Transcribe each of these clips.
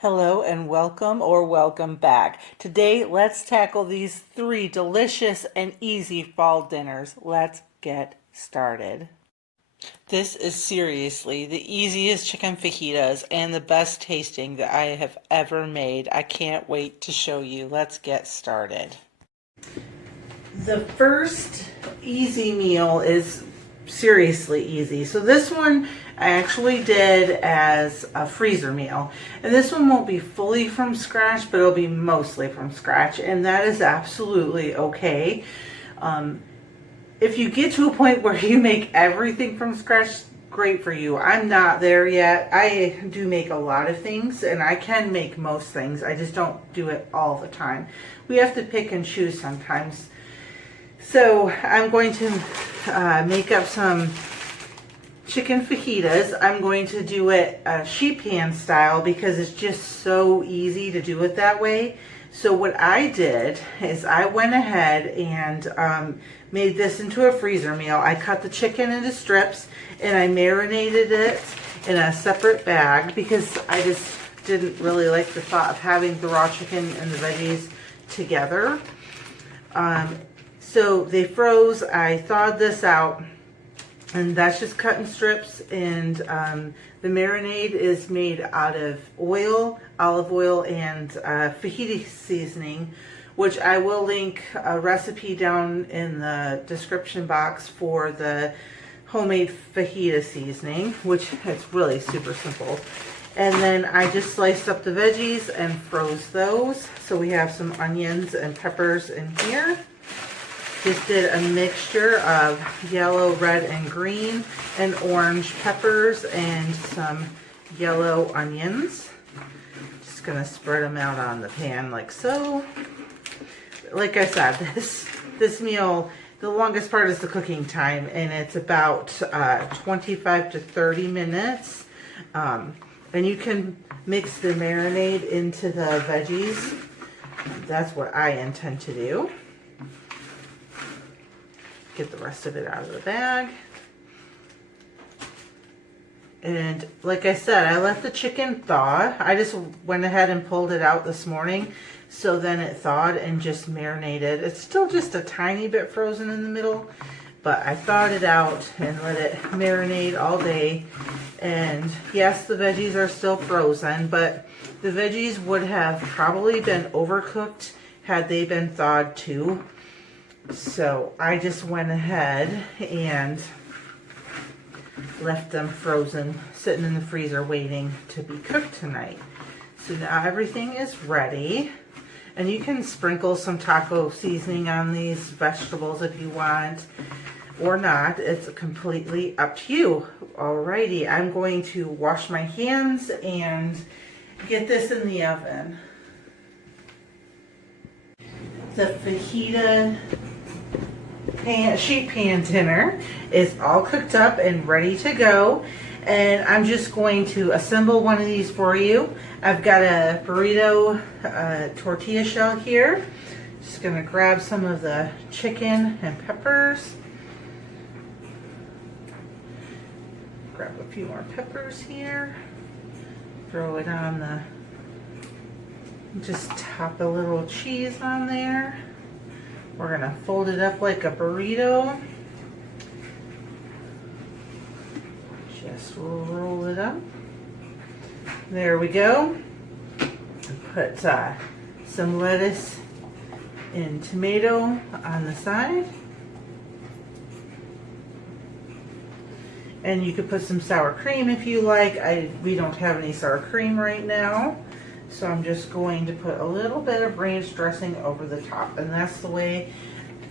Hello and welcome or welcome back. Today, let's tackle these three delicious and easy fall dinners. Let's get started. This is seriously the easiest chicken fajitas and the best tasting that I have ever made. I can't wait to show you. Let's get started. The first easy meal is seriously easy. So this one I actually did as a freezer meal. And this one won't be fully from scratch, but it'll be mostly from scratch. And that is absolutely okay. If you get to a point where you make everything from scratch, great for you. I'm not there yet. I do make a lot of things, and I can make most things. I just don't do it all the time. We have to pick and choose sometimes. So I'm going to make up some chicken fajitas. I'm going to do it sheet pan style because it's just so easy to do it that way. So what I did is I went ahead and made this into a freezer meal. I cut the chicken into strips and I marinated it in a separate bag because I just didn't really like the thought of having the raw chicken and the veggies together. So they froze. I thawed this out, and that's just cut in strips. And the marinade is made out of oil, olive oil, and fajita seasoning, which I will link a recipe down in the description box for the homemade fajita seasoning, which is really super simple. And then I just sliced up the veggies and froze those. So we have some onions and peppers in here. Just did a mixture of yellow, red, and green, and orange peppers, and some yellow onions. Just gonna spread them out on the pan like so. Like I said, this meal, the longest part is the cooking time, and it's about 25 to 30 minutes. And you can mix the marinade into the veggies. That's what I intend to do. Get the rest of it out of the bag. And like I said, I let the chicken thaw. I just went ahead and pulled it out this morning. So then it thawed and just marinated. It's still just a tiny bit frozen in the middle, but I thawed it out and let it marinate all day. And yes, the veggies are still frozen, but the veggies would have probably been overcooked had they been thawed too. So I just went ahead and left them frozen, sitting in the freezer waiting to be cooked tonight. So now everything is ready. And you can sprinkle some taco seasoning on these vegetables if you want or not. It's completely up to you. Alrighty, I'm going to wash my hands and get this in the oven. The fajita sheet pan dinner is all cooked up and ready to go, and I'm just going to assemble one of these for you. I've got a burrito tortilla shell here. Just gonna grab some of the chicken and peppers. Grab a few more peppers here. Throw it on the, just top a little cheese on there. We're gonna fold it up like a burrito. Just roll it up. There we go. Put some lettuce and tomato on the side. And you could put some sour cream if you like. We don't have any sour cream right now. So I'm just going to put a little bit of ranch dressing over the top. And that's the way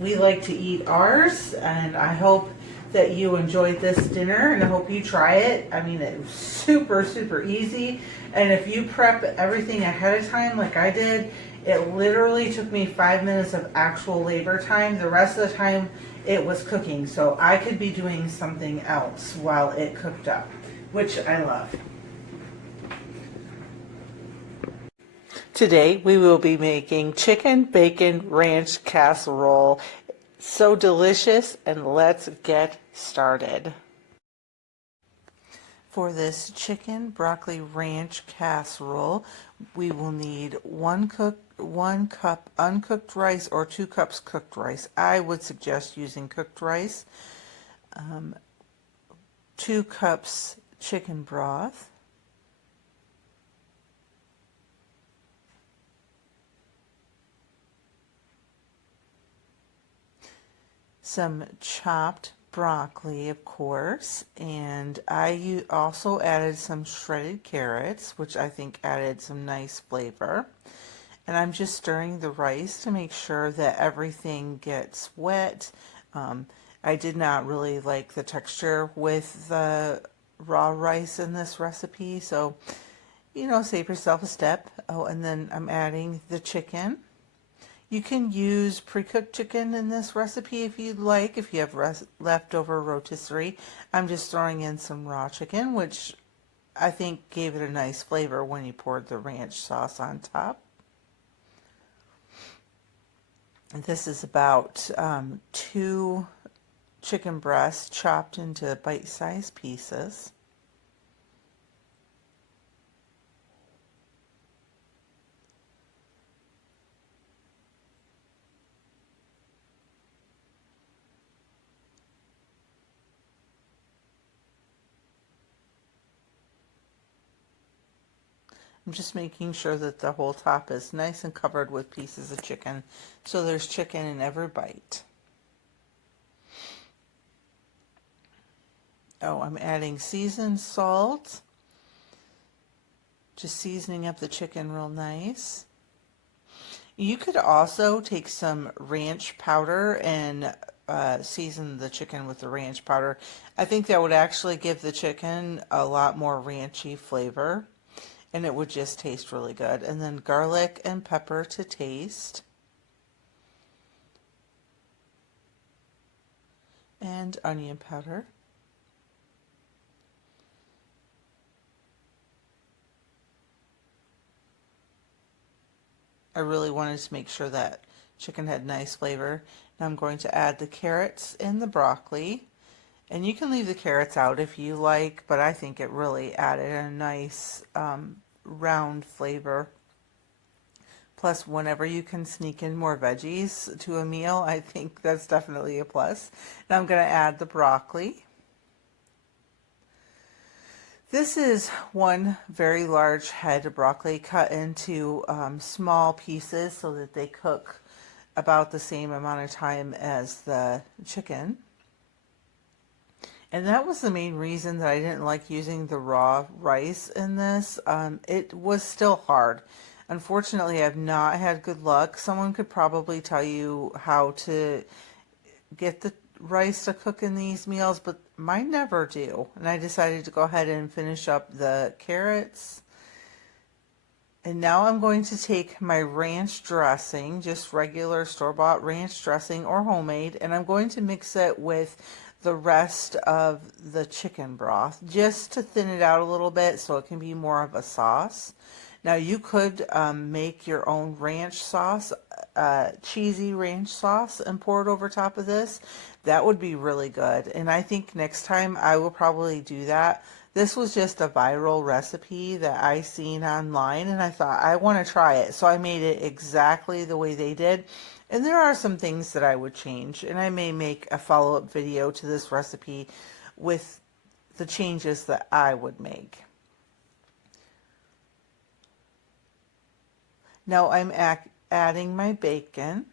we like to eat ours. And I hope that you enjoyed this dinner, and I hope you try it. I mean, it's super, super easy. And if you prep everything ahead of time like I did, it literally took me 5 minutes of actual labor time. The rest of the time it was cooking. So I could be doing something else while it cooked up, which I love. Today we will be making chicken bacon ranch casserole. So delicious, and let's get started. For this chicken broccoli ranch casserole, we will need one cup uncooked rice or 2 cups cooked rice. I would suggest using cooked rice. 2 cups chicken broth, some chopped broccoli, of course, and I also added some shredded carrots, which I think added some nice flavor. And I'm just stirring the rice to make sure that everything gets wet. I did not really like the texture with the raw rice in this recipe, so save yourself a step. Oh, and then I'm adding the chicken. You can use pre-cooked chicken in this recipe if you'd like, if you have leftover rotisserie. I'm just throwing in some raw chicken, which I think gave it a nice flavor when you poured the ranch sauce on top. And this is about 2 chicken breasts chopped into bite-sized pieces. I'm just making sure that the whole top is nice and covered with pieces of chicken, so there's chicken in every bite. Oh, I'm adding seasoned salt, just seasoning up the chicken real nice. You could also take some ranch powder and season the chicken with the ranch powder. I think that would actually give the chicken a lot more ranchy flavor, and it would just taste really good. And then garlic and pepper to taste. And onion powder. I really wanted to make sure that chicken had nice flavor. Now I'm going to add the carrots and the broccoli. And you can leave the carrots out if you like, but I think it really added a nice round flavor. Plus, whenever you can sneak in more veggies to a meal, I think that's definitely a plus. Now I'm going to add the broccoli. This is one very large head of broccoli cut into small pieces so that they cook about the same amount of time as the chicken. And that was the main reason that I didn't like using the raw rice in this. It was still hard. Unfortunately, I've not had good luck. Someone could probably tell you how to get the rice to cook in these meals, but mine never do. And I decided to go ahead and finish up the carrots. And now I'm going to take my ranch dressing, just regular store-bought ranch dressing or homemade, and I'm going to mix it with the rest of the chicken broth just to thin it out a little bit so it can be more of a sauce. Now you could make your own ranch sauce, cheesy ranch sauce, and pour it over top of this. That would be really good. And I think next time I will probably do that. This was just a viral recipe that I seen online, and I thought I want to try it. So I made it exactly the way they did. And there are some things that I would change, and I may make a follow-up video to this recipe with the changes that I would make. Now I'm adding my bacon.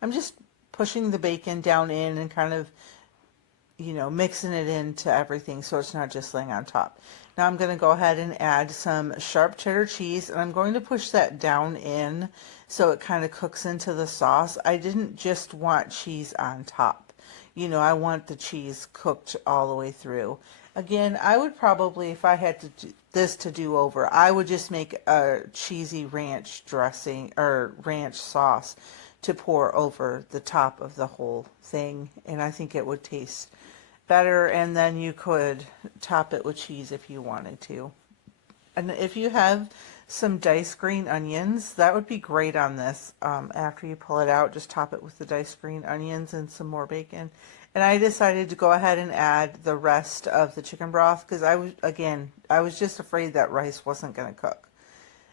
I'm just pushing the bacon down in and kind of, mixing it into everything so it's not just laying on top. Now I'm going to go ahead and add some sharp cheddar cheese, and I'm going to push that down in so it kind of cooks into the sauce. I didn't just want cheese on top. I want the cheese cooked all the way through. Again, I would probably, if I had to do over, I would just make a cheesy ranch dressing or ranch sauce to pour over the top of the whole thing, and I think it would taste better. And then you could top it with cheese if you wanted to. And if you have some diced green onions, that would be great on this. After you pull it out, just top it with the diced green onions and some more bacon, And I decided to go ahead and add the rest of the chicken broth because I was just afraid that rice wasn't going to cook.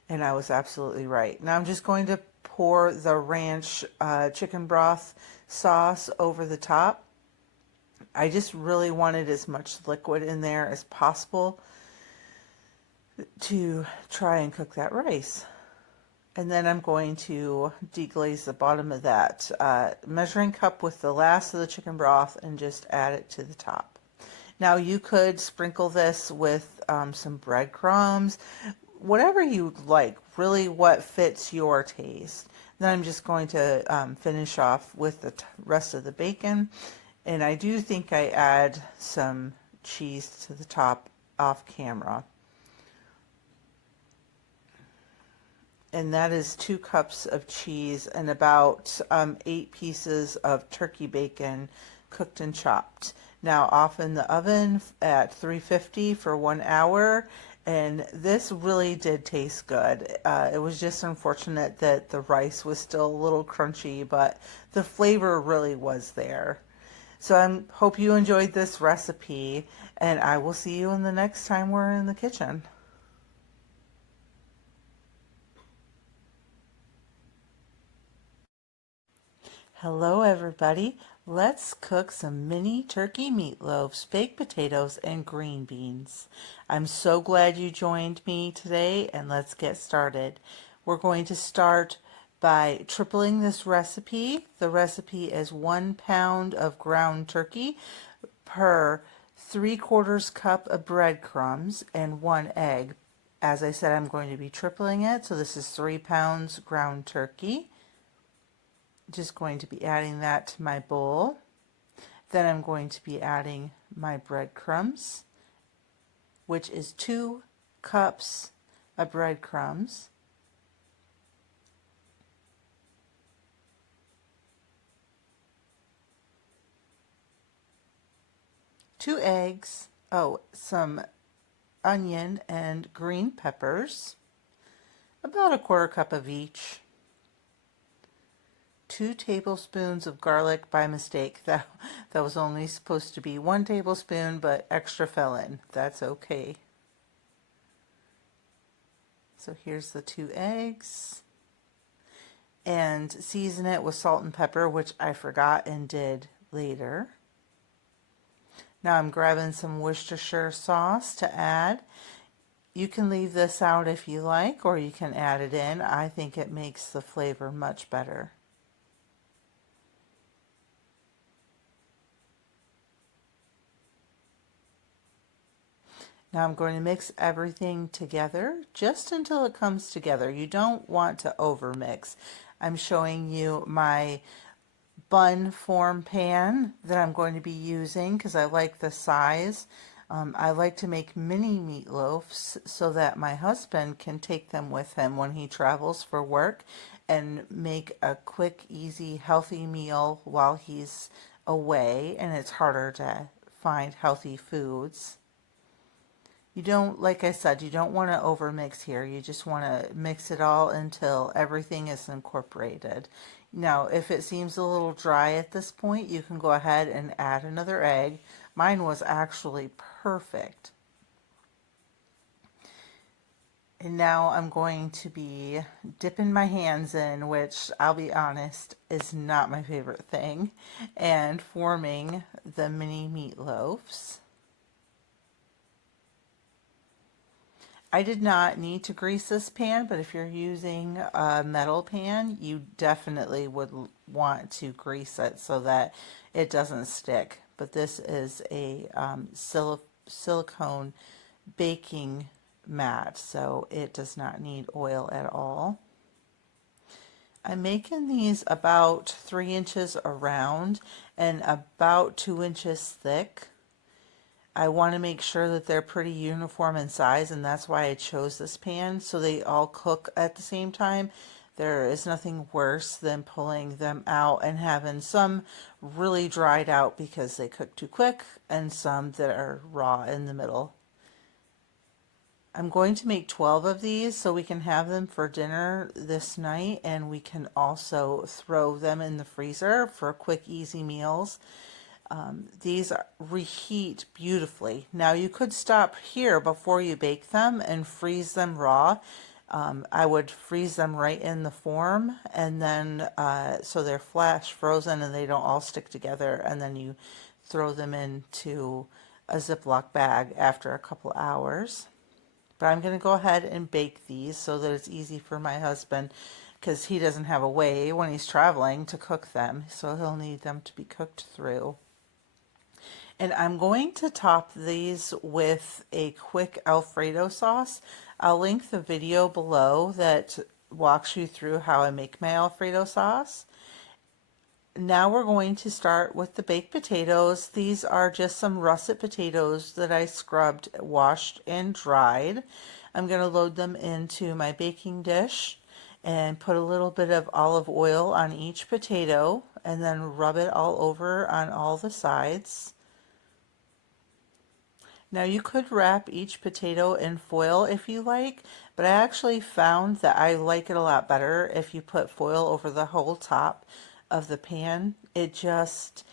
And I was absolutely right. Now I'm just going to pour the ranch chicken broth sauce over the top. I just really wanted as much liquid in there as possible to try and cook that rice. And then I'm going to deglaze the bottom of that measuring cup with the last of the chicken broth and just add it to the top. Now you could sprinkle this with some breadcrumbs, whatever you like, really what fits your taste. Then I'm just going to finish off with the rest of the bacon. And I do think I add some cheese to the top off camera. And that is 2 cups of cheese and about 8 pieces of turkey bacon cooked and chopped. Now off in the oven at 350 for 1 hour, and this really did taste good. It was just unfortunate that the rice was still a little crunchy, but the flavor really was there. So I hope you enjoyed this recipe, and I will see you in the next time we're in the kitchen. Hello everybody, let's cook some mini turkey meatloaves, baked potatoes, and green beans. I'm so glad you joined me today, and let's get started. We're going to start by tripling this recipe. The recipe is 1 pound of ground turkey per 3/4 cup of breadcrumbs and 1 egg. As I said, I'm going to be tripling it, so this is 3 pounds ground turkey. Just going to be adding that to my bowl. Then I'm going to be adding my breadcrumbs, which is 2 cups of breadcrumbs. Two eggs, some onion and green peppers, about 1/4 cup of each. 2 tablespoons of garlic by mistake. That was only supposed to be 1 tablespoon, but extra fell in. That's okay. So here's the 2 eggs. And season it with salt and pepper, which I forgot and did later. Now I'm grabbing some Worcestershire sauce to add. You can leave this out if you like, or you can add it in. I think it makes the flavor much better. Now I'm going to mix everything together just until it comes together. You don't want to overmix. I'm showing you my bun form pan that I'm going to be using because I like the size. I like to make mini meatloafs so that my husband can take them with him when he travels for work and make a quick, easy, healthy meal while he's away, and it's harder to find healthy foods. You don't, like I said, you don't want to overmix here. You just want to mix it all until everything is incorporated. Now, if it seems a little dry at this point, you can go ahead and add another egg. Mine was actually perfect. And now I'm going to be dipping my hands in, which I'll be honest, is not my favorite thing, and forming the mini meatloaves. I did not need to grease this pan, but if you're using a metal pan, you definitely would want to grease it so that it doesn't stick. But this is a silicone baking mat, so it does not need oil at all. I'm making these about 3 inches around and about 2 inches thick. I want to make sure that they're pretty uniform in size, and that's why I chose this pan, so they all cook at the same time. There is nothing worse than pulling them out and having some really dried out because they cook too quick and some that are raw in the middle. I'm going to make 12 of these so we can have them for dinner this night, and we can also throw them in the freezer for quick, easy meals. These reheat beautifully. Now you could stop here before you bake them and freeze them raw. I would freeze them right in the form, and then so they're flash frozen and they don't all stick together, and then you throw them into a Ziploc bag after a couple hours. But I'm going to go ahead and bake these so that it's easy for my husband, because he doesn't have a way when he's traveling to cook them, so he'll need them to be cooked through. And I'm going to top these with a quick Alfredo sauce. I'll link the video below that walks you through how I make my Alfredo sauce. Now we're going to start with the baked potatoes. These are just some russet potatoes that I scrubbed, washed, and dried. I'm going to load them into my baking dish and put a little bit of olive oil on each potato and then rub it all over on all the sides. Now you could wrap each potato in foil if you like, but I actually found that I like it a lot better if you put foil over the whole top of the pan. It just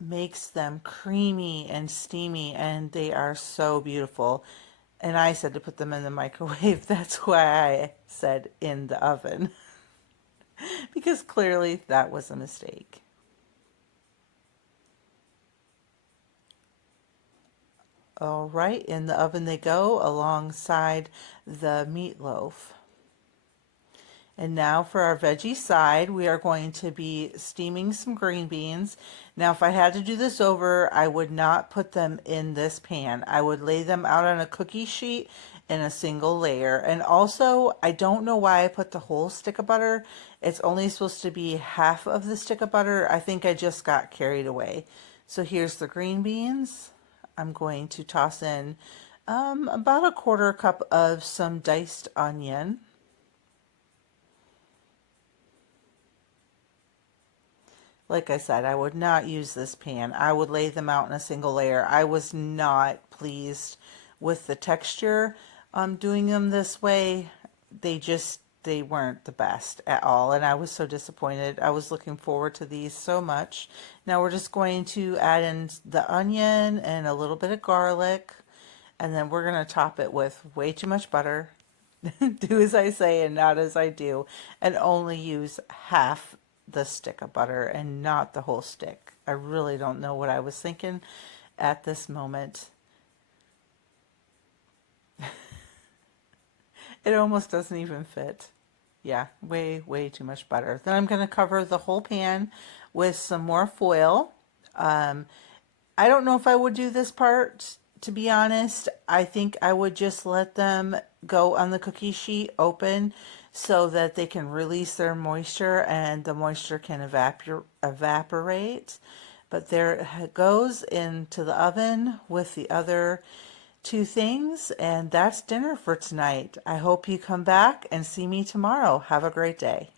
makes them creamy and steamy, and they are so beautiful. And I said to put them in the microwave. That's why I said in the oven, because clearly that was a mistake. All right, in the oven they go alongside the meatloaf. And now for our veggie side, we are going to be steaming some green beans. Now, if I had to do this over, I would not put them in this pan. I would lay them out on a cookie sheet in a single layer. And also, I don't know why I put the whole stick of butter. It's only supposed to be half of the stick of butter. I think I just got carried away. So here's the green beans. I'm going to toss in about a quarter cup of some diced onion. Like I said, I would not use this pan. I would lay them out in a single layer. I was not pleased with the texture doing them this way. They weren't the best at all, and I was so disappointed. I was looking forward to these so much. Now we're just going to add in the onion and a little bit of garlic, and then we're going to top it with way too much butter. Do as I say and not as I do, and only use half the stick of butter and not the whole stick. I really don't know what I was thinking at this moment. It almost doesn't even fit. Yeah, way too much butter. Then I'm going to cover the whole pan with some more foil. I don't know if I would do this part, to be honest. I think I would just let them go on the cookie sheet open so that they can release their moisture and the moisture can evaporate. But there it goes into the oven with the other two things, and that's dinner for tonight. I hope you come back and see me tomorrow. Have a great day.